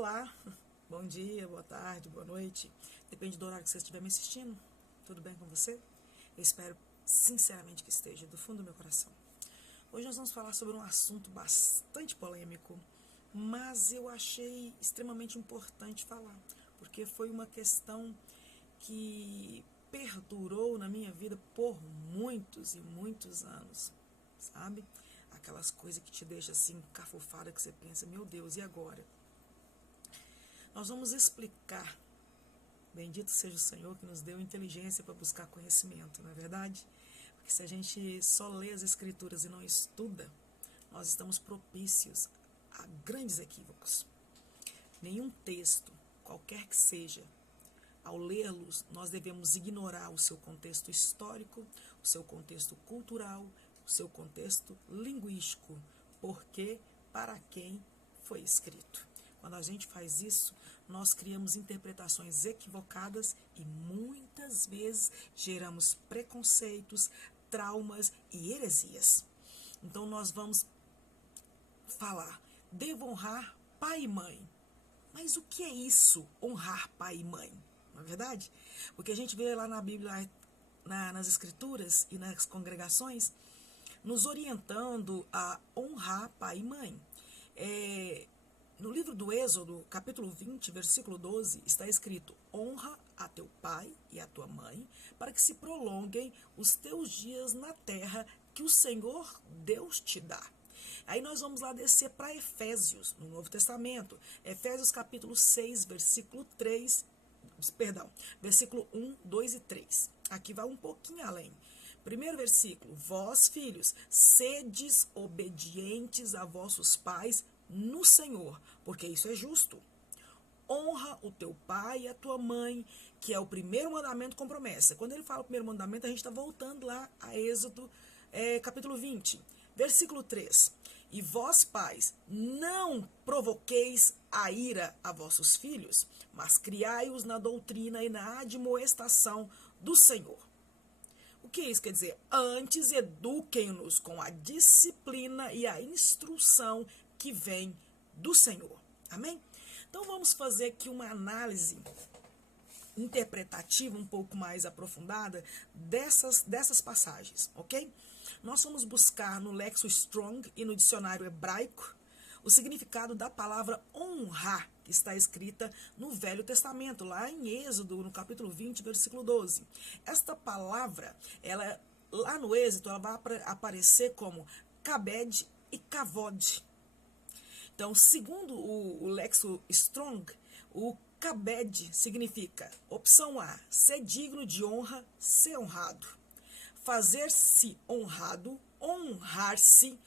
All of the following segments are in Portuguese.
Olá, bom dia, boa tarde, boa noite. Depende do horário que você estiver me assistindo. Tudo bem com você? Eu espero sinceramente que esteja, do fundo do meu coração. Hoje nós vamos falar sobre um assunto bastante polêmico, mas eu achei extremamente importante falar, porque foi uma questão que perdurou na minha vida por muitos e muitos anos, sabe? Aquelas coisas que te deixam assim, cafufada, que você pensa, meu Deus, e agora? Nós vamos explicar, bendito seja o Senhor que nos deu inteligência para buscar conhecimento, não é verdade? Porque se a gente só lê as Escrituras e não estuda, nós estamos propícios a grandes equívocos. Nenhum texto, qualquer que seja, ao lê-los, nós devemos ignorar o seu contexto histórico, o seu contexto cultural, o seu contexto linguístico, porque para quem foi escrito. Quando a gente faz isso, nós criamos interpretações equivocadas e muitas vezes geramos preconceitos, traumas e heresias. Então nós vamos falar, devo honrar pai e mãe. Mas o que é isso, honrar pai e mãe? Não é verdade? Porque a gente vê lá na Bíblia, nas Escrituras e nas congregações, nos orientando a honrar pai e mãe. No livro do Êxodo, capítulo 20, versículo 12, está escrito: honra a teu pai e a tua mãe, para que se prolonguem os teus dias na terra que o Senhor Deus te dá. Aí nós vamos lá descer para Efésios, no Novo Testamento. Efésios capítulo 6, versículo 1, 2 e 3. Aqui vai um pouquinho além. Primeiro versículo: vós, filhos, sedes obedientes a vossos pais no Senhor, porque isso é justo. Honra o teu pai e a tua mãe, que é o primeiro mandamento com promessa. Quando ele fala o primeiro mandamento, a gente está voltando lá a Êxodo, capítulo 20, versículo 3. E vós, pais, não provoqueis a ira a vossos filhos, mas criai-os na doutrina e na admoestação do Senhor. O que isso quer dizer? Antes eduquem-nos com a disciplina e a instrução que vem do Senhor. Amém? Então vamos fazer aqui uma análise interpretativa um pouco mais aprofundada dessas passagens, ok? Nós vamos buscar no Lexo Strong e no dicionário hebraico o significado da palavra honrar, que está escrita no Velho Testamento, lá em Êxodo, no capítulo 20, versículo 12. Esta palavra, lá no Êxodo, ela vai aparecer como kabed e kavod. Então, segundo o Lexo Strong, o kabed significa, opção A, ser digno de honra, ser honrado. Fazer-se honrado, honrar-se,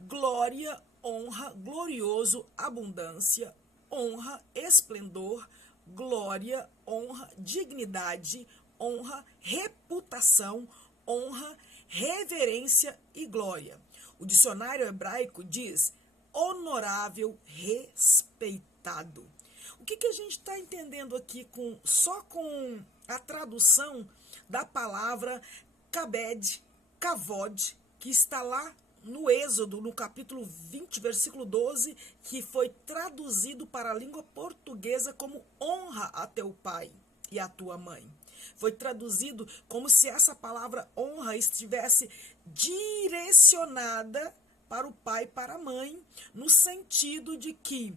glória, honra, glorioso, abundância, honra, esplendor, glória, honra, dignidade, honra, reputação, honra, reverência e glória. O dicionário hebraico diz honorável, respeitado. O que a gente está entendendo aqui só com a tradução da palavra kabed, kavod, que está lá no Êxodo, no capítulo 20, versículo 12, que foi traduzido para a língua portuguesa como honra a teu pai e a tua mãe. Foi traduzido como se essa palavra honra estivesse direcionada para o pai e para a mãe, no sentido de que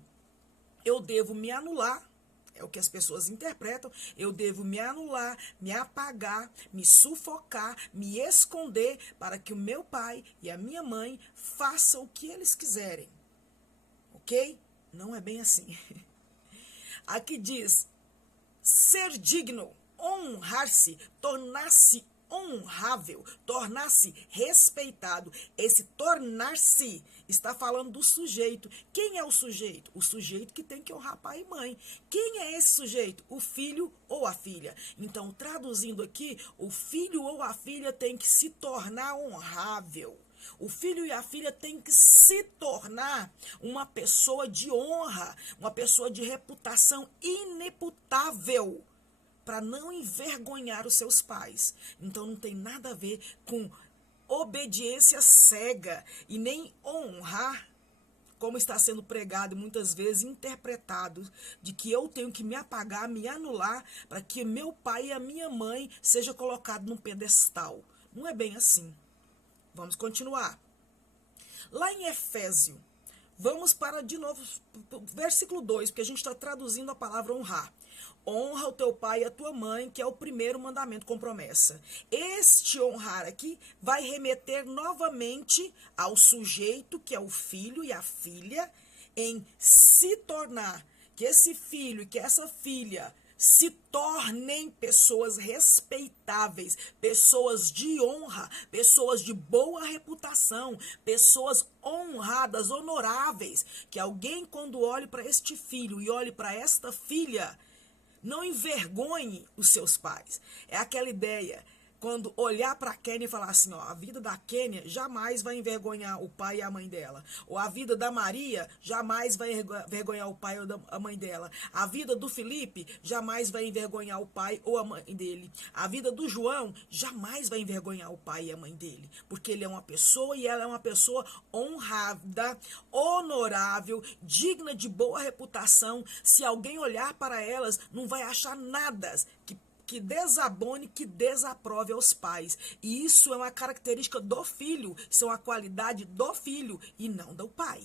eu devo me anular, é o que as pessoas interpretam, eu devo me anular, me apagar, me sufocar, me esconder para que o meu pai e a minha mãe façam o que eles quiserem. Ok? Não é bem assim. Aqui diz ser digno, honrar-se, tornar-se honrável, tornar-se respeitado. Esse tornar-se está falando do sujeito. Quem é o sujeito? O sujeito que tem que honrar pai e mãe. Quem é esse sujeito? O filho ou a filha. Então, traduzindo aqui, o filho ou a filha tem que se tornar honrável. O filho e a filha têm que se tornar uma pessoa de honra, uma pessoa de reputação ineputável, para não envergonhar os seus pais. Então não tem nada a ver com obediência cega e nem honrar como está sendo pregado e muitas vezes interpretado, de que eu tenho que me apagar, me anular, para que meu pai e a minha mãe seja colocado num pedestal. Não é bem assim. Vamos continuar. Lá em Efésio, vamos para, de novo, versículo 2, porque a gente está traduzindo a palavra honrar. Honra o teu pai e a tua mãe, que é o primeiro mandamento com promessa. Este honrar aqui vai remeter novamente ao sujeito, que é o filho e a filha, em se tornar, que esse filho e que essa filha se tornem pessoas respeitáveis, pessoas de honra, pessoas de boa reputação, pessoas honradas, honoráveis, que alguém quando olhe para este filho e olhe para esta filha, não envergonhe os seus pais. É aquela ideia, quando olhar para a Kênia e falar assim, ó, a vida da Kênia jamais vai envergonhar o pai e a mãe dela. Ou a vida da Maria jamais vai envergonhar o pai ou a mãe dela. A vida do Felipe jamais vai envergonhar o pai ou a mãe dele. A vida do João jamais vai envergonhar o pai e a mãe dele. Porque ele é uma pessoa e ela é uma pessoa honrada, honorável, digna de boa reputação. Se alguém olhar para elas, não vai achar nada que desabone, que desaprove aos pais. E isso é uma característica do filho, isso é uma qualidade do filho e não do pai.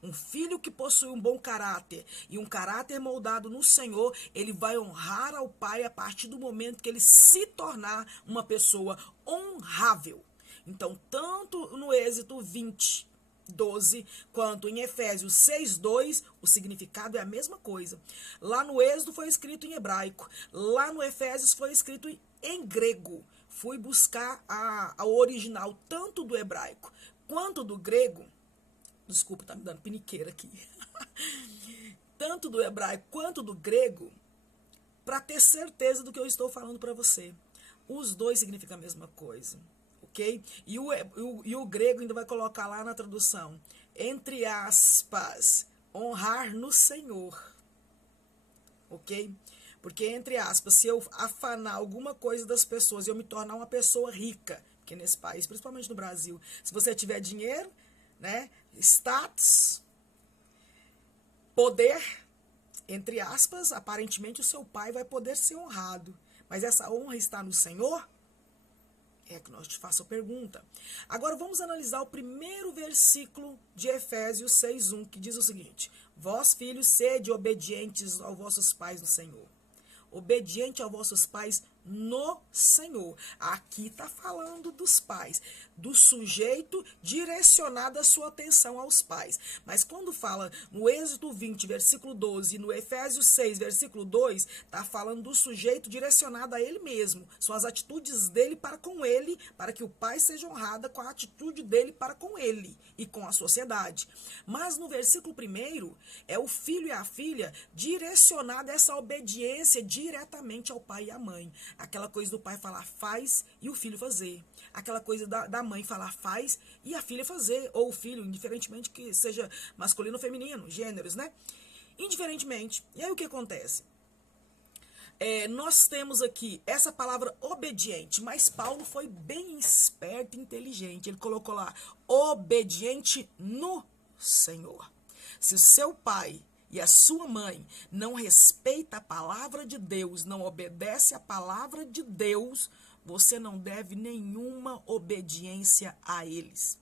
Um filho que possui um bom caráter e um caráter moldado no Senhor, ele vai honrar ao pai a partir do momento que ele se tornar uma pessoa honrável. Então, tanto no Êxodo 20:12, quanto em Efésios 6:2, o significado é a mesma coisa. Lá no Êxodo foi escrito em hebraico, lá no Efésios foi escrito em grego. Fui buscar a original tanto do hebraico quanto do grego. Desculpa, tá me dando piniqueira aqui. Tanto do hebraico quanto do grego, para ter certeza do que eu estou falando para você. Os dois significam a mesma coisa. Okay? E o grego ainda vai colocar lá na tradução, entre aspas, honrar no Senhor. Ok? Porque, entre aspas, se eu afanar alguma coisa das pessoas e eu me tornar uma pessoa rica, porque nesse país, principalmente no Brasil, se você tiver dinheiro, né, status, poder, entre aspas, aparentemente o seu pai vai poder ser honrado. Mas essa honra está no Senhor? É que nós te faço a pergunta. Agora vamos analisar o primeiro versículo de Efésios 6:1, que diz o seguinte: vós, filhos, sede obedientes aos vossos pais no Senhor. Obediente aos vossos pais no Senhor. Aqui está falando dos pais, do sujeito direcionado a sua atenção aos pais. Mas quando fala no Êxodo 20, versículo 12, e no Efésios 6, versículo 2, está falando do sujeito direcionado a ele mesmo. São as atitudes dele para com ele, para que o pai seja honrado com a atitude dele para com ele e com a sociedade. Mas no versículo 1, é o filho e a filha direcionado a essa obediência diretamente ao pai e à mãe. Aquela coisa do pai falar faz e o filho fazer. Aquela coisa da mãe falar faz e a filha fazer. Ou o filho, indiferentemente que seja masculino ou feminino, gêneros, né? Indiferentemente. E aí o que acontece? Nós temos aqui essa palavra obediente, mas Paulo foi bem esperto e inteligente. Ele colocou lá, obediente no Senhor. Se o seu pai e a sua mãe não respeita a palavra de Deus, não obedece a palavra de Deus, você não deve nenhuma obediência a eles.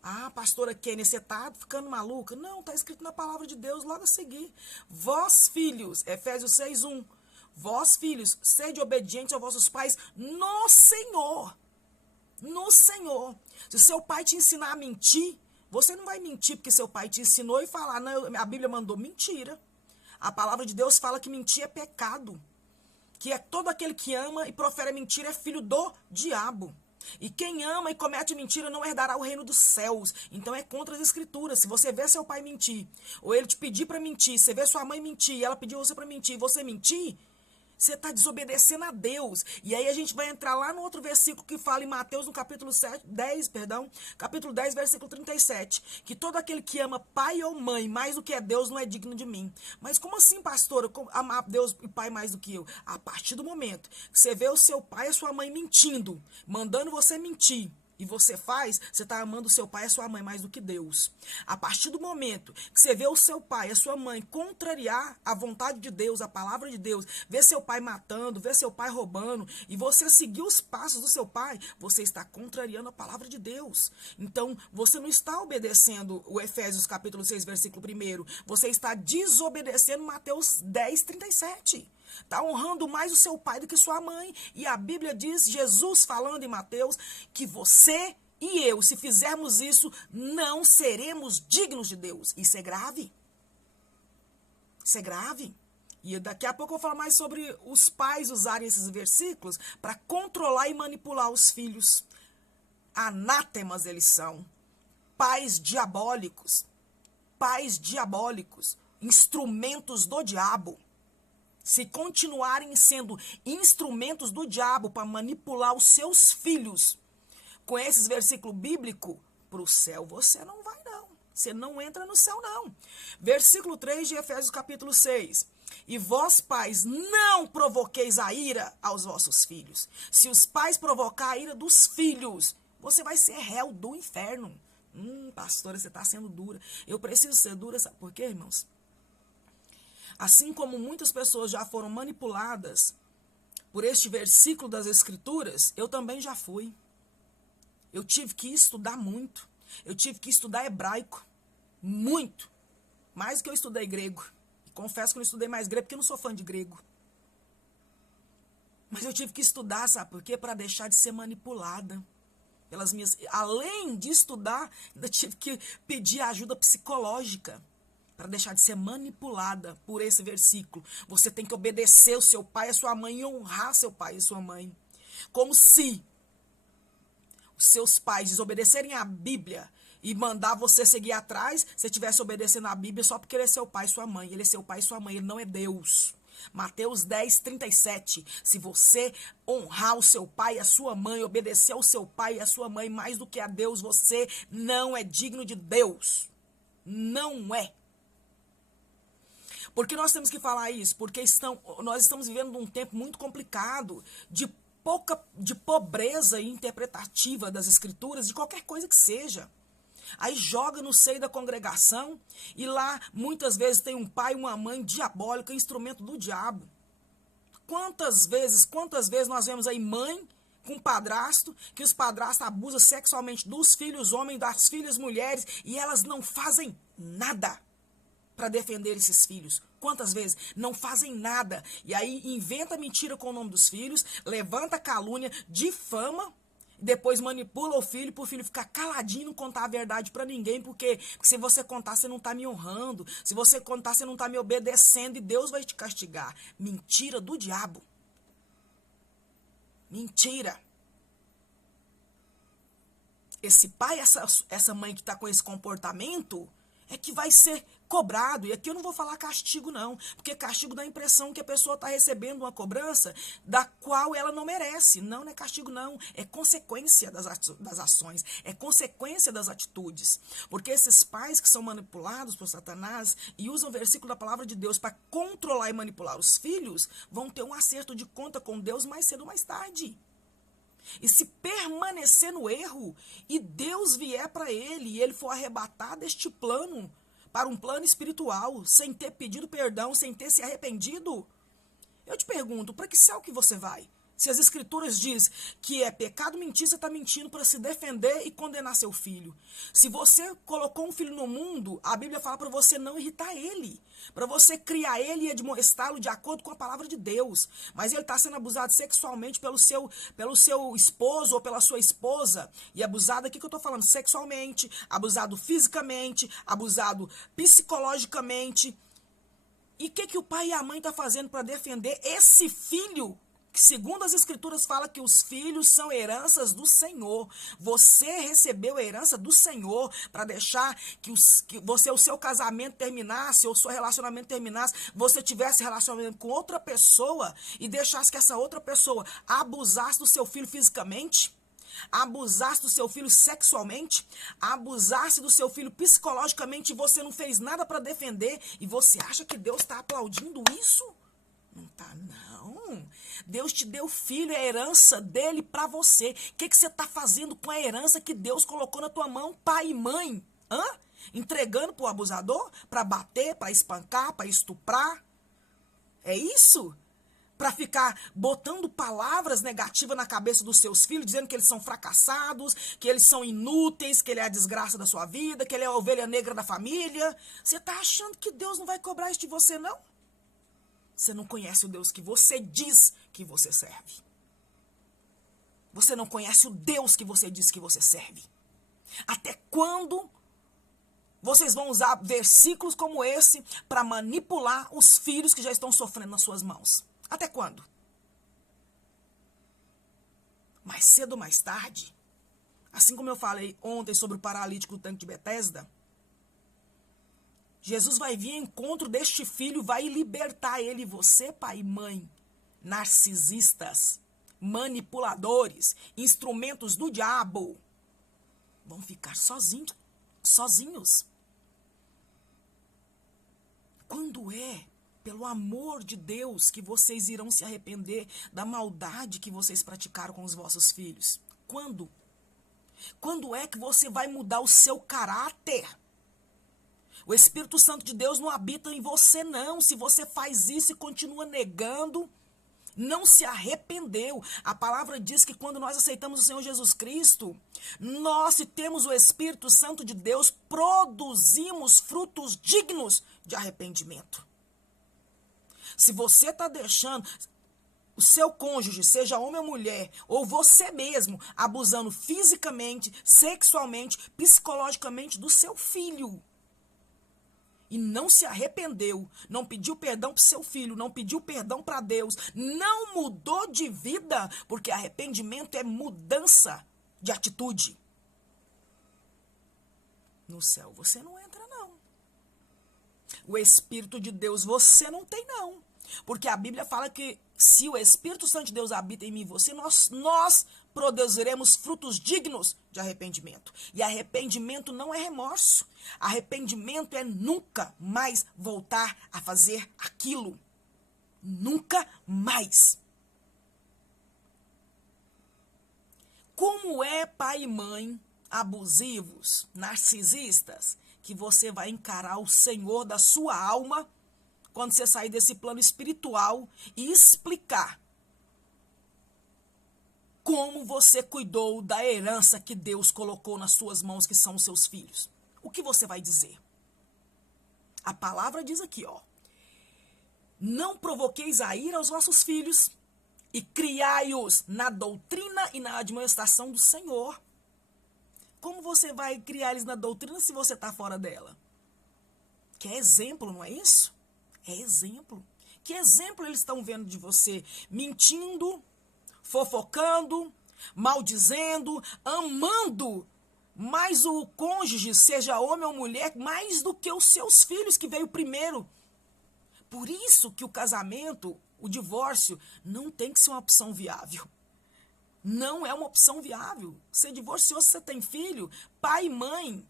Ah, pastora Kênia, você está ficando maluca? Não, está escrito na palavra de Deus logo a seguir. Vós, filhos, Efésios 6:1, vós, filhos, sede obedientes aos vossos pais no Senhor. No Senhor. Se o seu pai te ensinar a mentir, você não vai mentir porque seu pai te ensinou e falar, não, a Bíblia mandou. Mentira. A palavra de Deus fala que mentir é pecado. Que é todo aquele que ama e profere mentira é filho do diabo. E quem ama e comete mentira não herdará o reino dos céus. Então é contra as escrituras. Se você vê seu pai mentir, ou ele te pedir para mentir, você vê sua mãe mentir, e ela pediu você para mentir, e você mentir, você está desobedecendo a Deus. E aí a gente vai entrar lá no outro versículo que fala em Mateus, no capítulo 10, capítulo 10, versículo 37, que todo aquele que ama pai ou mãe mais do que é Deus não é digno de mim. Mas como assim, pastora, amar Deus e pai mais do que eu? A partir do momento que você vê o seu pai e a sua mãe mentindo, mandando você mentir, e você faz, você está amando o seu pai e a sua mãe mais do que Deus. A partir do momento que você vê o seu pai e a sua mãe contrariar a vontade de Deus, a palavra de Deus, vê seu pai matando, vê seu pai roubando, e você seguir os passos do seu pai, você está contrariando a palavra de Deus. Então, você não está obedecendo o Efésios capítulo 6, versículo 1, você está desobedecendo Mateus 10, 37. Está honrando mais o seu pai do que sua mãe. E a Bíblia diz, Jesus falando em Mateus, que você e eu, se fizermos isso, não seremos dignos de Deus. Isso é grave. Isso é grave. E daqui a pouco eu vou falar mais sobre os pais usarem esses versículos para controlar e manipular os filhos. Anátemas eles são. Pais diabólicos. Pais diabólicos. Instrumentos do diabo. Se continuarem sendo instrumentos do diabo para manipular os seus filhos com esses versículos bíblicos, para o céu você não vai não. Você não entra no céu não. Versículo 3 de Efésios capítulo 6. E vós, pais, não provoqueis a ira aos vossos filhos. Se os pais provocar a ira dos filhos, você vai ser réu do inferno. Pastora, você está sendo dura. Eu preciso ser dura, sabe por quê, irmãos? Assim como muitas pessoas já foram manipuladas por este versículo das Escrituras, eu também já fui. Eu tive que estudar muito. Eu tive que estudar hebraico. Muito. Mais do que eu estudei grego. E confesso que eu não estudei mais grego porque eu não sou fã de grego. Mas eu tive que estudar, sabe por quê? Para deixar de ser manipulada. Pelas minhas... Além de estudar, ainda tive que pedir ajuda psicológica. Para deixar de ser manipulada por esse versículo. Você tem que obedecer o seu pai e a sua mãe e honrar seu pai e sua mãe. Como se os seus pais desobedecerem à Bíblia e mandar você seguir atrás, você estivesse obedecendo à Bíblia só porque ele é seu pai e sua mãe. Ele é seu pai e sua mãe, ele não é Deus. Mateus 10, 37. Se você honrar o seu pai e a sua mãe, obedecer ao seu pai e a sua mãe mais do que a Deus, você não é digno de Deus. Não é. Por que nós temos que falar isso? Porque nós estamos vivendo num tempo muito complicado, de pobreza interpretativa das Escrituras, de qualquer coisa que seja. Aí joga no seio da congregação e lá muitas vezes tem um pai e uma mãe diabólica, instrumento do diabo. Quantas vezes nós vemos aí mãe com padrasto, que os padrastos abusam sexualmente dos filhos homens, das filhas mulheres, e elas não fazem nada para defender esses filhos. Quantas vezes? Não fazem nada. E aí inventa mentira com o nome dos filhos, levanta calúnia, difama, depois manipula o filho para o filho ficar caladinho e não contar a verdade para ninguém, porque se você contar, você não está me honrando. Se você contar, você não está me obedecendo e Deus vai te castigar. Mentira do diabo. Mentira. Esse pai, essa mãe que está com esse comportamento é que vai ser cobrado. E aqui eu não vou falar castigo não, porque castigo dá a impressão que a pessoa está recebendo uma cobrança da qual ela não merece. Não, não é castigo não, é consequência das ações, é consequência das atitudes. Porque esses pais que são manipulados por Satanás e usam o versículo da palavra de Deus para controlar e manipular os filhos, vão ter um acerto de conta com Deus mais cedo ou mais tarde. E se permanecer no erro e Deus vier para ele e ele for arrebatado deste plano para um plano espiritual, sem ter pedido perdão, sem ter se arrependido, eu te pergunto, para que céu que você vai? Se as Escrituras diz que é pecado mentir, você está mentindo para se defender e condenar seu filho. Se você colocou um filho no mundo, a Bíblia fala para você não irritar ele, para você criar ele e admoestá-lo de acordo com a palavra de Deus. Mas ele está sendo abusado sexualmente pelo seu esposo ou pela sua esposa. E abusado aqui que eu estou falando sexualmente, abusado fisicamente, abusado psicologicamente. E o que o pai e a mãe estão fazendo para defender esse filho? Que segundo as Escrituras fala que os filhos são heranças do Senhor. Você recebeu a herança do Senhor para deixar que o seu casamento terminasse, ou o seu relacionamento terminasse, você tivesse relacionamento com outra pessoa e deixasse que essa outra pessoa abusasse do seu filho fisicamente, abusasse do seu filho sexualmente, abusasse do seu filho psicologicamente e você não fez nada para defender e você acha que Deus está aplaudindo isso? Não está, não. Não. Deus te deu filho, é a herança dele para você. O que você está fazendo com a herança que Deus colocou na tua mão, pai e mãe? Entregando para o abusador? Para bater, para espancar, para estuprar? É isso? Para ficar botando palavras negativas na cabeça dos seus filhos, dizendo que eles são fracassados, que eles são inúteis, que ele é a desgraça da sua vida, que ele é a ovelha negra da família. Você está achando que Deus não vai cobrar isso de você, não? Você não conhece o Deus que você diz que você serve. Você não conhece o Deus que você diz que você serve. Até quando vocês vão usar versículos como esse para manipular os filhos que já estão sofrendo nas suas mãos? Até quando? Mais cedo ou mais tarde, assim como eu falei ontem sobre o paralítico do tanque de Betesda, Jesus vai vir ao encontro deste filho, vai libertar ele e você, pai e mãe, narcisistas, manipuladores, instrumentos do diabo, vão ficar sozinhos. Quando é, pelo amor de Deus, que vocês irão se arrepender da maldade que vocês praticaram com os vossos filhos? Quando? Quando é que você vai mudar o seu caráter? O Espírito Santo de Deus não habita em você, não. Se você faz isso e continua negando, não se arrependeu. A palavra diz que quando nós aceitamos o Senhor Jesus Cristo, nós, se temos o Espírito Santo de Deus, produzimos frutos dignos de arrependimento. Se você está deixando o seu cônjuge, seja homem ou mulher, ou você mesmo, abusando fisicamente, sexualmente, psicologicamente do seu filho, e não se arrependeu, não pediu perdão para o seu filho, não pediu perdão para Deus, não mudou de vida, porque arrependimento é mudança de atitude. No céu você não entra, não. O Espírito de Deus você não tem, não. Porque a Bíblia fala que se o Espírito Santo de Deus habita em mim e você, nós produziremos frutos dignos de arrependimento. E arrependimento não é remorso. Arrependimento é nunca mais voltar a fazer aquilo. Nunca mais. Como é, pai e mãe abusivos, narcisistas, que você vai encarar o Senhor da sua alma quando você sair desse plano espiritual e explicar como você cuidou da herança que Deus colocou nas suas mãos, que são os seus filhos? O que você vai dizer? A palavra diz aqui, não provoqueis a ira aos vossos filhos e criai-os na doutrina e na admoestação do Senhor. Como você vai criar eles na doutrina se você está fora dela? Que é exemplo, não é isso? É exemplo. Que exemplo eles estão vendo de você? Mentindo, fofocando, maldizendo, amando mais o cônjuge, seja homem ou mulher, mais do que os seus filhos, que veio primeiro. Por isso que o casamento, o divórcio, não tem que ser uma opção viável. Não é uma opção viável. Você divorciou, se você tem filho, pai e mãe,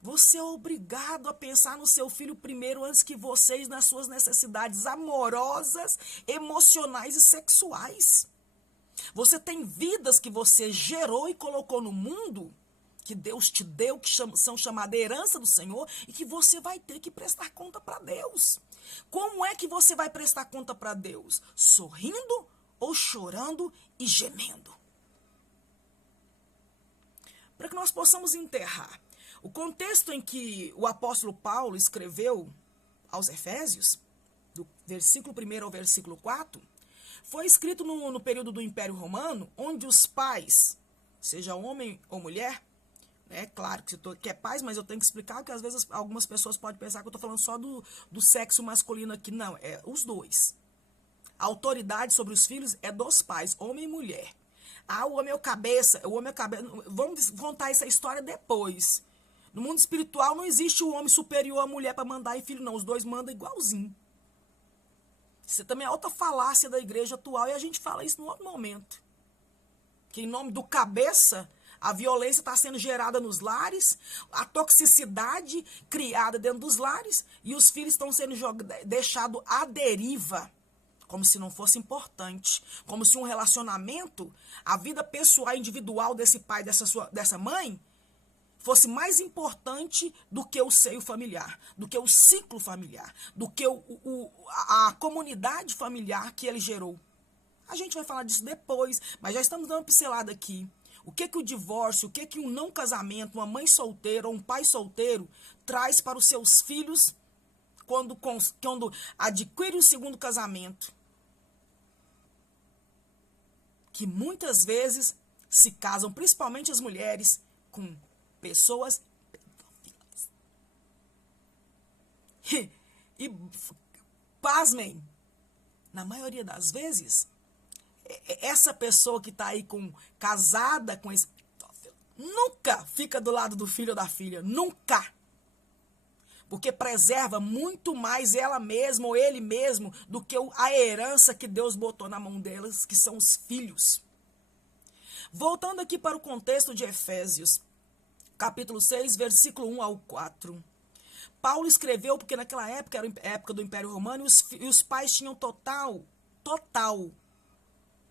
você é obrigado a pensar no seu filho primeiro antes que vocês, nas suas necessidades amorosas, emocionais e sexuais. Você tem vidas que você gerou e colocou no mundo, que Deus te deu, que são chamadas herança do Senhor, e que você vai ter que prestar conta para Deus. Como é que você vai prestar conta para Deus? Sorrindo ou chorando e gemendo? Para que nós possamos enterrar. O contexto em que o apóstolo Paulo escreveu aos Efésios, do versículo 1 ao versículo 4, foi escrito no período do Império Romano, onde os pais, seja homem ou mulher, é claro que é pais, mas eu tenho que explicar, porque às vezes algumas pessoas podem pensar que eu estou falando só do sexo masculino aqui. Não, é os dois. A autoridade sobre os filhos é dos pais, homem e mulher. O homem é o cabeça, vamos contar essa história depois. No mundo espiritual não existe o homem superior à mulher para mandar em filho, não. Os dois mandam igualzinho. Isso também é outra falácia da igreja atual, e a gente fala isso no outro momento. Que em nome do cabeça, a violência está sendo gerada nos lares, a toxicidade criada dentro dos lares, e os filhos estão sendo deixados à deriva, como se não fosse importante, como se um relacionamento, a vida pessoal individual desse pai, dessa mãe, fosse mais importante do que o seio familiar, do que o ciclo familiar, do que a comunidade familiar que ele gerou. A gente vai falar disso depois, mas já estamos dando uma pincelada aqui. O que o divórcio, o que um não casamento, uma mãe solteira ou um pai solteiro traz para os seus filhos quando adquire um segundo casamento? Que muitas vezes se casam, principalmente as mulheres, com pessoas pedófilas. E pasmem, na maioria das vezes, essa pessoa que está aí casada com esse pedófilo nunca fica do lado do filho ou da filha, nunca. Porque preserva muito mais ela mesma ou ele mesmo do que a herança que Deus botou na mão delas, que são os filhos. Voltando aqui para o contexto de Efésios, capítulo 6, versículo 1 ao 4. Paulo escreveu porque naquela época, era a época do Império Romano, e os pais tinham total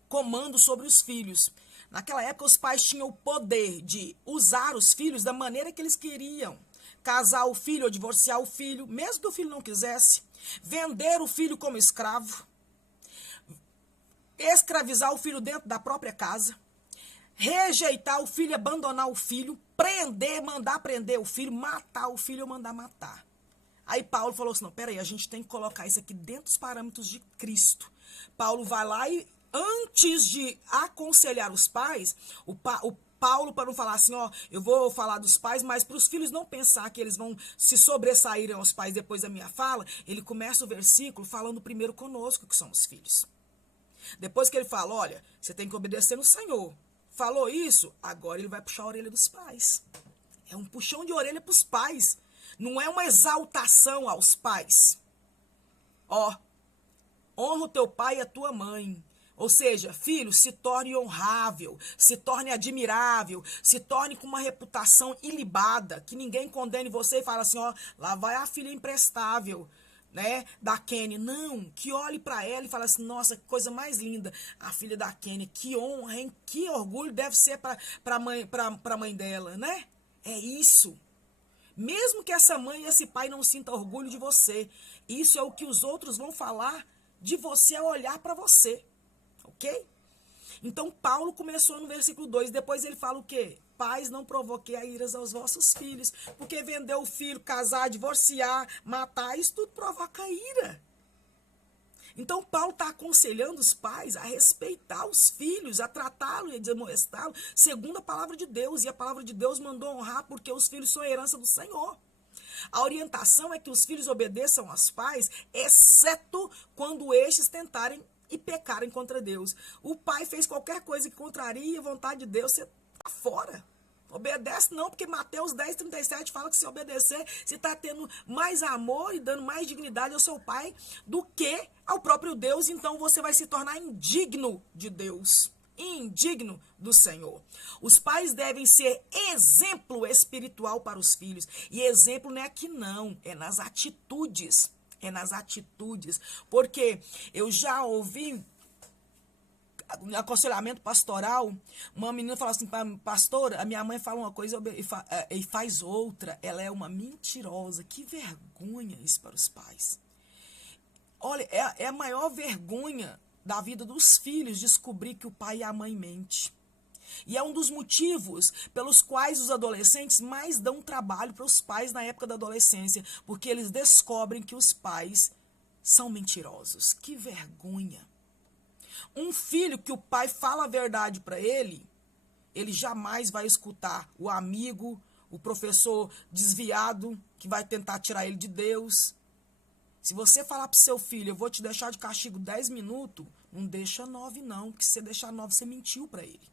comando sobre os filhos. Naquela época, os pais tinham o poder de usar os filhos da maneira que eles queriam. Casar o filho ou divorciar o filho, mesmo que o filho não quisesse. Vender o filho como escravo. Escravizar o filho dentro da própria casa. Rejeitar o filho, abandonar o filho, mandar prender o filho, matar o filho ou mandar matar. Aí Paulo falou assim, não, peraí, a gente tem que colocar isso aqui dentro dos parâmetros de Cristo. Paulo vai lá e, antes de aconselhar os pais, o Paulo, para não falar assim, ó, eu vou falar dos pais, mas para os filhos não pensar que eles vão se sobressaírem aos pais depois da minha fala, ele começa o versículo falando primeiro conosco, que somos filhos. Depois que ele fala, olha, você tem que obedecer no Senhor. Falou isso, agora ele vai puxar a orelha dos pais. É um puxão de orelha para os pais. Não é uma exaltação aos pais. Ó, honra o teu pai e a tua mãe. Ou seja, filho, se torne honrável, se torne admirável, se torne com uma reputação ilibada, que ninguém condene você e fala assim, ó, lá vai a filha imprestável, né, da Kenny. Não, que olhe para ela e fale assim, nossa, que coisa mais linda, a filha da Kenny, que honra, hein? Que orgulho deve ser para a mãe dela, né? É isso. Mesmo que essa mãe e esse pai não sintam orgulho de você, isso é o que os outros vão falar de você ao olhar para você, ok? Então, Paulo começou no versículo 2, depois ele fala o quê? Pais, não provoquei a ira aos vossos filhos, porque vender o filho, casar, divorciar, matar, isso tudo provoca ira. Então, Paulo está aconselhando os pais a respeitar os filhos, a tratá-lo e a demonstrá-lo segundo a palavra de Deus. E a palavra de Deus mandou honrar porque os filhos são a herança do Senhor. A orientação é que os filhos obedeçam aos pais, exceto quando estes tentarem e pecarem contra Deus. O pai fez qualquer coisa que contraria a vontade de Deus, você está fora. Obedece não, porque Mateus 10:37 fala que se obedecer, você está tendo mais amor e dando mais dignidade ao seu pai do que ao próprio Deus, então você vai se tornar indigno de Deus, indigno do Senhor. Os pais devem ser exemplo espiritual para os filhos, e exemplo não é aqui não, é nas atitudes, porque eu já ouvi aconselhamento pastoral, uma menina fala assim, pastora, a minha mãe fala uma coisa e faz outra, ela é uma mentirosa. Que vergonha isso para os pais. Olha, é a maior vergonha da vida dos filhos descobrir que o pai e a mãe mente. E é um dos motivos pelos quais os adolescentes mais dão trabalho para os pais na época da adolescência, porque eles descobrem que os pais são mentirosos. Que vergonha. Um filho que o pai fala a verdade para ele jamais vai escutar o amigo, o professor desviado que vai tentar tirar ele de Deus. Se você falar para o seu filho, eu vou te deixar de castigo 10 minutos, não deixa 9 não, porque se você deixar 9, você mentiu para ele.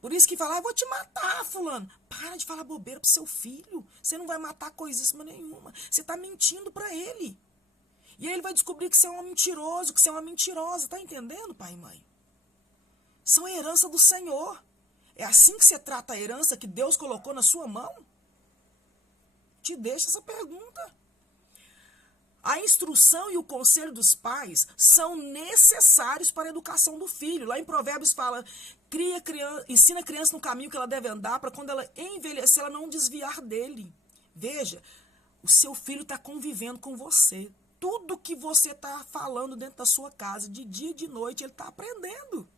Por isso que fala, eu vou te matar, fulano. Para de falar bobeira pro seu filho, você não vai matar coisíssima nenhuma, você está mentindo para ele. E aí ele vai descobrir que você é um mentiroso, que você é uma mentirosa. Tá entendendo, pai e mãe? São a herança do Senhor. É assim que você trata a herança que Deus colocou na sua mão? Te deixa essa pergunta. A instrução e o conselho dos pais são necessários para a educação do filho. Lá em Provérbios fala, ensina a criança no caminho que ela deve andar, para quando ela envelhecer, ela não desviar dele. Veja, o seu filho está convivendo com você. Tudo que você está falando dentro da sua casa, de dia e de noite, ele está aprendendo.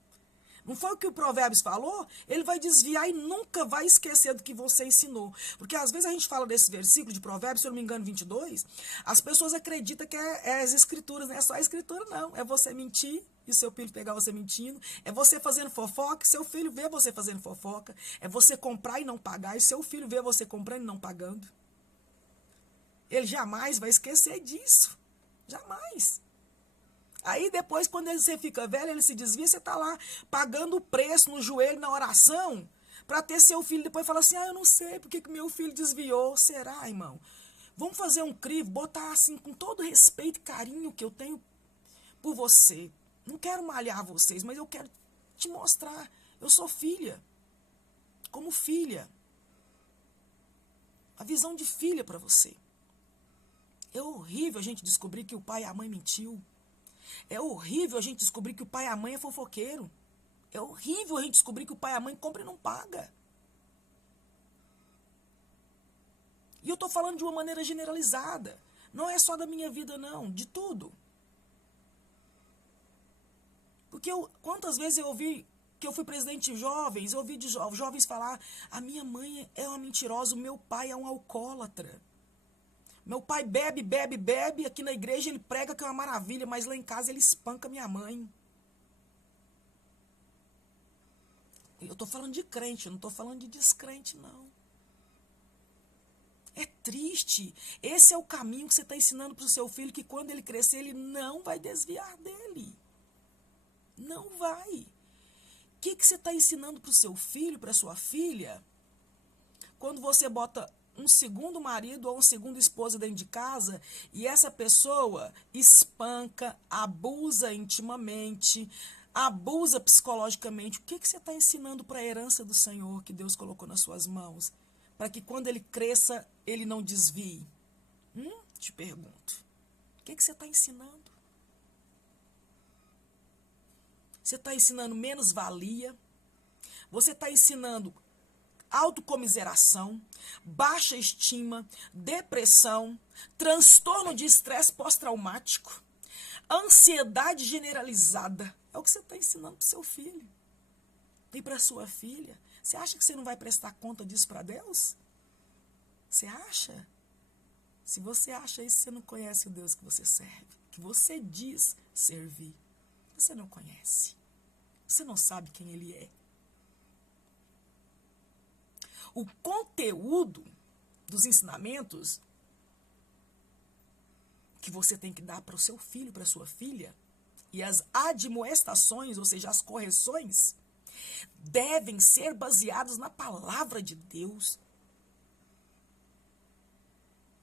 Não foi o que o Provérbios falou? Ele vai desviar e nunca vai esquecer do que você ensinou. Porque às vezes a gente fala desse versículo de Provérbios, se eu não me engano, 22, as pessoas acreditam que é as escrituras, não é só a escritura, não. É você mentir e seu filho pegar você mentindo. É você fazendo fofoca e seu filho vê você fazendo fofoca. É você comprar e não pagar e seu filho vê você comprando e não pagando. Ele jamais vai esquecer disso. Jamais. Aí depois, quando você fica velho, ele se desvia, você está lá pagando o preço no joelho, na oração, para ter seu filho depois falar assim, eu não sei porque que meu filho desviou. Será, irmão? Vamos fazer um crivo, botar assim, com todo respeito e carinho que eu tenho por você. Não quero malhar vocês, mas eu quero te mostrar. Eu sou filha. Como filha. A visão de filha para você. É horrível a gente descobrir que o pai e a mãe mentiu. É horrível a gente descobrir que o pai e a mãe é fofoqueiro. É horrível a gente descobrir que o pai e a mãe compra e não paga. E eu estou falando de uma maneira generalizada. Não é só da minha vida, não. De tudo. Porque quantas vezes eu ouvi que eu fui presidente de jovens, eu ouvi de jovens falar, a minha mãe é uma mentirosa, o meu pai é um alcoólatra. Meu pai bebe, bebe, bebe, aqui na igreja ele prega que é uma maravilha, mas lá em casa ele espanca minha mãe. Eu estou falando de crente, eu não estou falando de descrente, não. É triste. Esse é o caminho que você está ensinando para o seu filho, que quando ele crescer, ele não vai desviar dele. Não vai. O que você está ensinando para o seu filho, para a sua filha, quando você bota um segundo marido ou um segundo esposa dentro de casa e essa pessoa espanca, abusa intimamente, abusa psicologicamente? O que você está ensinando para a herança do Senhor que Deus colocou nas suas mãos? Para que quando ele cresça, ele não desvie? Te pergunto. O que você está ensinando? Você está ensinando menos-valia? Você está ensinando autocomiseração, baixa estima, depressão, transtorno de estresse pós-traumático, ansiedade generalizada? É o que você está ensinando para o seu filho e para a sua filha. Você acha que você não vai prestar conta disso para Deus? Você acha? Se você acha isso, você não conhece o Deus que você serve, que você diz servir. Você não conhece. Você não sabe quem Ele é. O conteúdo dos ensinamentos que você tem que dar para o seu filho, para a sua filha, e as admoestações, ou seja, as correções, devem ser baseados na palavra de Deus.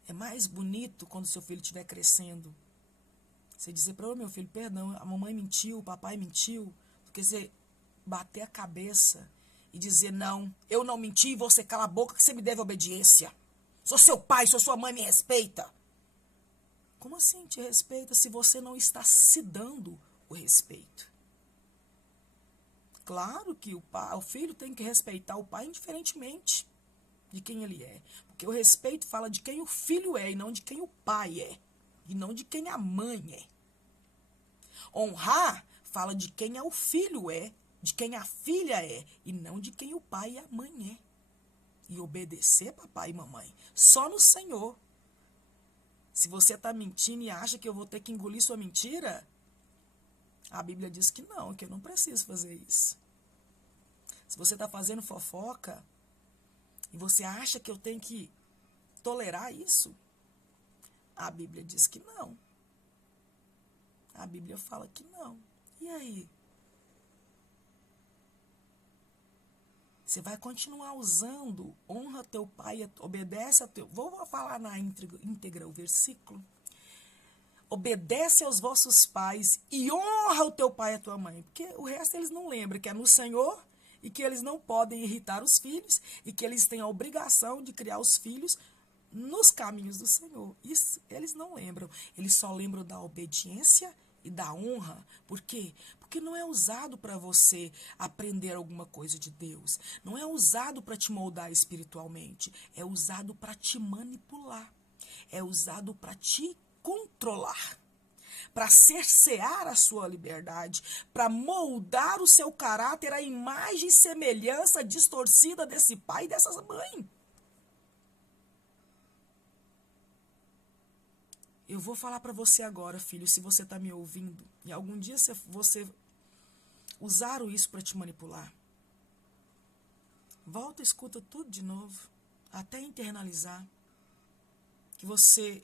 É mais bonito quando seu filho estiver crescendo. Você dizer para ele, meu filho, perdão, a mamãe mentiu, o papai mentiu, do que você bater a cabeça e dizer, não, eu não menti, você cala a boca que você me deve obediência. Sou seu pai, sou sua mãe, me respeita. Como assim te respeita se você não está se dando o respeito? Claro que o filho tem que respeitar o pai indiferentemente de quem ele é. Porque o respeito fala de quem o filho é e não de quem o pai é. E não de quem a mãe é. Honrar fala de quem é o filho é, de quem a filha é, e não de quem o pai e a mãe é. E obedecer papai e mamãe só no Senhor. Se você está mentindo e acha que eu vou ter que engolir sua mentira, a Bíblia diz que eu não preciso fazer isso. Se você está fazendo fofoca e você acha que eu tenho que tolerar isso, a Bíblia diz que não. A Bíblia fala que não. E aí? Você vai continuar usando, honra teu pai, obedece a teu... Vou falar na íntegra o versículo. Obedece aos vossos pais e honra o teu pai e a tua mãe. Porque o resto eles não lembram, que é no Senhor e que eles não podem irritar os filhos e que eles têm a obrigação de criar os filhos nos caminhos do Senhor. Isso eles não lembram. Eles só lembram da obediência e da honra. Por quê? Porque não é usado para você aprender alguma coisa de Deus. Não é usado para te moldar espiritualmente. É usado para te manipular. É usado para te controlar. Para cercear a sua liberdade, para moldar o seu caráter à imagem e semelhança distorcida desse pai e dessa mãe. Eu vou falar para você agora, filho, se você está me ouvindo, e algum dia você usaram isso para te manipular, volta e escuta tudo de novo, até internalizar que você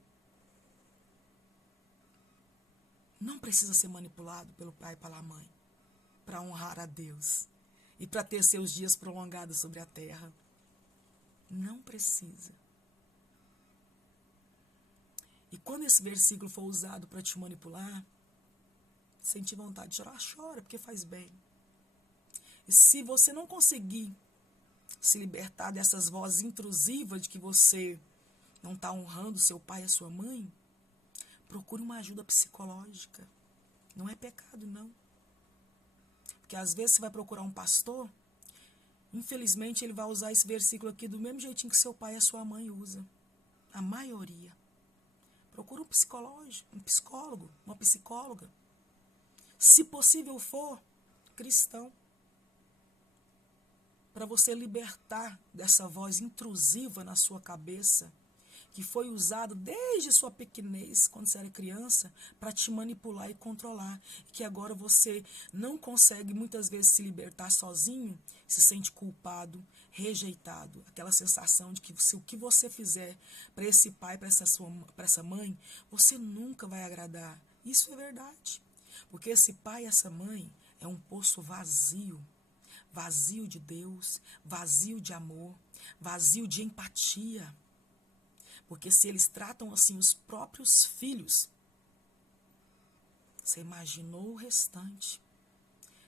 não precisa ser manipulado pelo pai e pela mãe para honrar a Deus e para ter seus dias prolongados sobre a terra. Não precisa. E quando esse versículo for usado para te manipular, sentir vontade de chorar, chora, porque faz bem. E se você não conseguir se libertar dessas vozes intrusivas de que você não está honrando seu pai e a sua mãe, procure uma ajuda psicológica. Não é pecado, não. Porque às vezes você vai procurar um pastor, infelizmente ele vai usar esse versículo aqui do mesmo jeitinho que seu pai e a sua mãe usam. A maioria. Procura um psicólogo, uma psicóloga. Se possível for, cristão. Para você libertar dessa voz intrusiva na sua cabeça, que foi usado desde sua pequenez, quando você era criança, para te manipular e controlar. E que agora você não consegue muitas vezes se libertar sozinho, se sente culpado, rejeitado. Aquela sensação de que se o que você fizer para esse pai, para essa mãe, você nunca vai agradar. Isso é verdade. Porque esse pai e essa mãe é um poço vazio. Vazio de Deus, vazio de amor, vazio de empatia. Porque se eles tratam assim os próprios filhos, você imaginou o restante?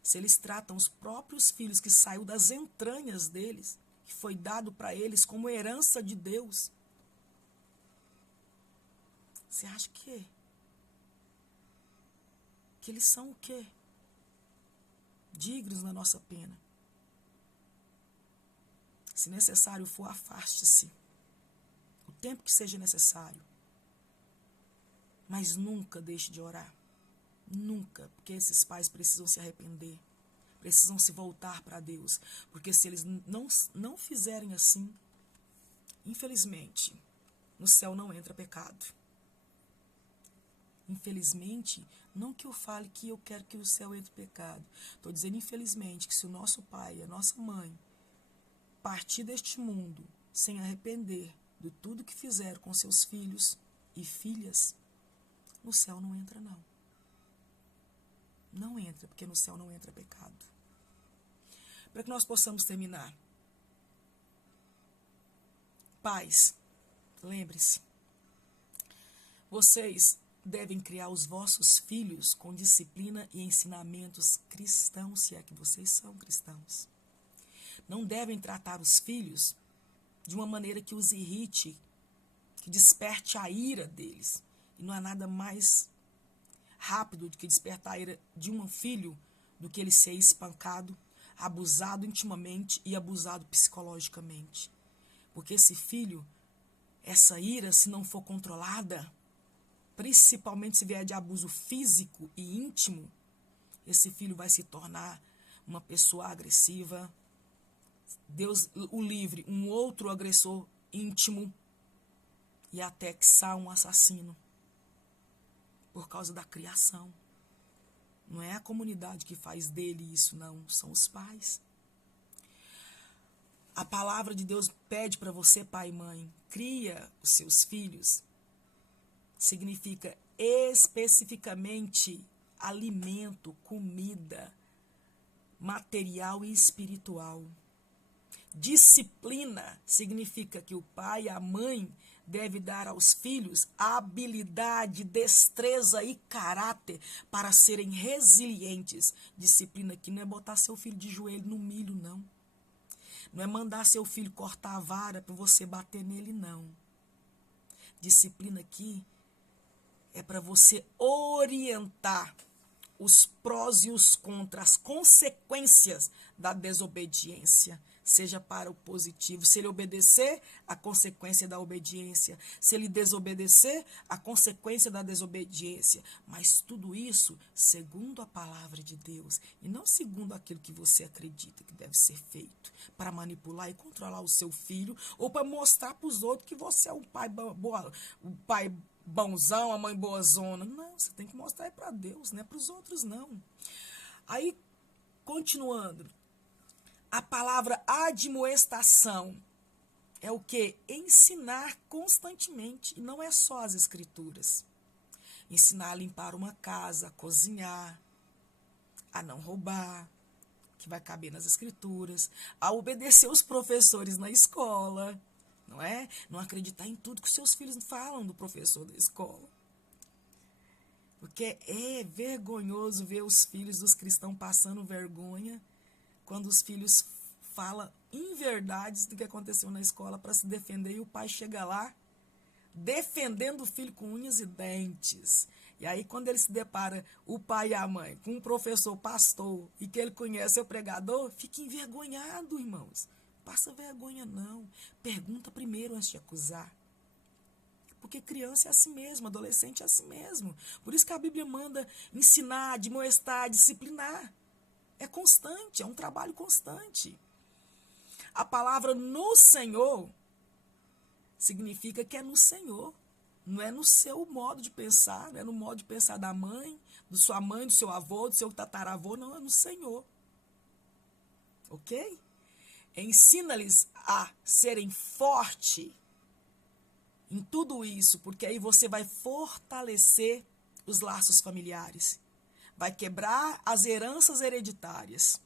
Se eles tratam os próprios filhos que saiu das entranhas deles, que foi dado para eles como herança de Deus, você acha que eles são o quê? Dignos na nossa pena. Se necessário for, afaste-se. Tempo que seja necessário. Mas nunca deixe de orar. Nunca, porque esses pais precisam se arrepender. Precisam se voltar para Deus. Porque se eles não fizerem assim, infelizmente, no céu não entra pecado. Infelizmente, não que eu fale que eu quero que o céu entre pecado. Estou dizendo, infelizmente, que se o nosso pai e a nossa mãe partir deste mundo sem arrepender de tudo que fizeram com seus filhos e filhas, no céu não entra, não. Não entra, porque no céu não entra pecado. Para que nós possamos terminar. Pais, lembre-se, vocês devem criar os vossos filhos com disciplina e ensinamentos cristãos, se é que vocês são cristãos. Não devem tratar os filhos de uma maneira que os irrite, que desperte a ira deles. E não há nada mais rápido do que despertar a ira de um filho do que ele ser espancado, abusado intimamente e abusado psicologicamente. Porque esse filho, essa ira, se não for controlada, principalmente se vier de abuso físico e íntimo, esse filho vai se tornar uma pessoa agressiva, Deus o livre, um outro agressor íntimo e até que sai um assassino por causa da criação. Não é a comunidade que faz dele isso, não, são os pais. A palavra de Deus pede para você, pai e mãe, cria os seus filhos. Significa especificamente alimento, comida, material e espiritual. Disciplina significa que o pai e a mãe devem dar aos filhos habilidade, destreza e caráter para serem resilientes. Disciplina aqui não é botar seu filho de joelho no milho, não. Não é mandar seu filho cortar a vara para você bater nele, não. Disciplina aqui é para você orientar os prós e os contras, as consequências da desobediência, seja para o positivo. Se ele obedecer, a consequência da obediência. Se ele desobedecer, a consequência da desobediência. Mas tudo isso segundo a palavra de Deus e não segundo aquilo que você acredita que deve ser feito para manipular e controlar o seu filho ou para mostrar para os outros que você é um pai bonzão, a mãe boazona. Não, você tem que mostrar para Deus, não é para os outros, não. Aí, continuando, a palavra admoestação é o quê? Ensinar constantemente, e não é só as escrituras. Ensinar a limpar uma casa, a cozinhar, a não roubar, que vai caber nas escrituras, a obedecer os professores na escola, não é? Não acreditar em tudo que os seus filhos falam do professor da escola. Porque é vergonhoso ver os filhos dos cristãos passando vergonha quando os filhos falam inverdades do que aconteceu na escola para se defender e o pai chega lá defendendo o filho com unhas e dentes. E aí quando ele se depara, o pai e a mãe, com um professor pastor e que ele conhece o pregador, fica envergonhado, irmãos. Passa vergonha não. Pergunta primeiro antes de acusar. Porque criança é assim mesmo, adolescente é assim mesmo. Por isso que a Bíblia manda ensinar, admoestar, disciplinar. É constante, é um trabalho constante. A palavra no Senhor significa que é no Senhor. Não é no seu modo de pensar, não é no modo de pensar da mãe, do seu avô, do seu tataravô, não, é no Senhor. Ok? Ensina-lhes a serem fortes em tudo isso, porque aí você vai fortalecer os laços familiares. Vai quebrar as heranças hereditárias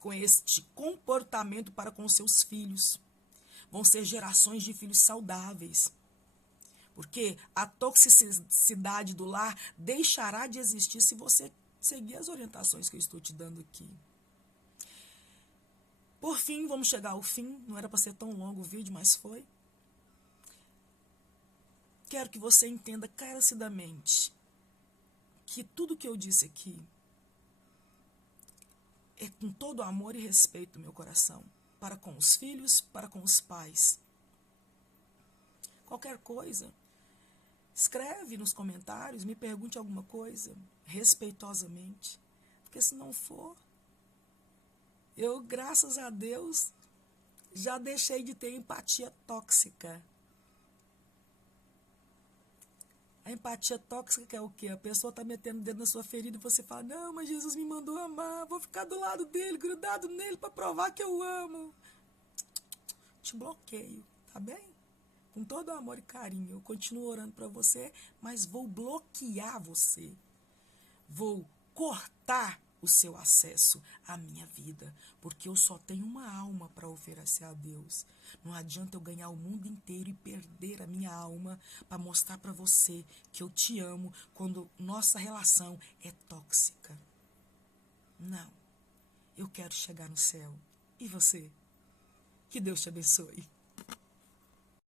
com este comportamento para com seus filhos. Vão ser gerações de filhos saudáveis. Porque a toxicidade do lar deixará de existir se você seguir as orientações que eu estou te dando aqui. Por fim, vamos chegar ao fim. Não era para ser tão longo o vídeo, mas foi. Quero que você entenda encarecidamente que tudo que eu disse aqui é com todo amor e respeito do meu coração, para com os filhos, para com os pais. Qualquer coisa, escreve nos comentários, me pergunte alguma coisa, respeitosamente, porque se não for, eu, graças a Deus, já deixei de ter empatia tóxica. A empatia tóxica é o quê? A pessoa está metendo o dedo na sua ferida e você fala, não, mas Jesus me mandou amar, vou ficar do lado dele, grudado nele para provar que eu amo. Te bloqueio, tá bem? Com todo amor e carinho, eu continuo orando para você, mas vou bloquear você. Vou cortar o seu acesso à minha vida, porque eu só tenho uma alma para oferecer a Deus. Não adianta eu ganhar o mundo inteiro e perder a minha alma para mostrar para você que eu te amo quando nossa relação é tóxica. Não. Eu quero chegar no céu. E você? Que Deus te abençoe.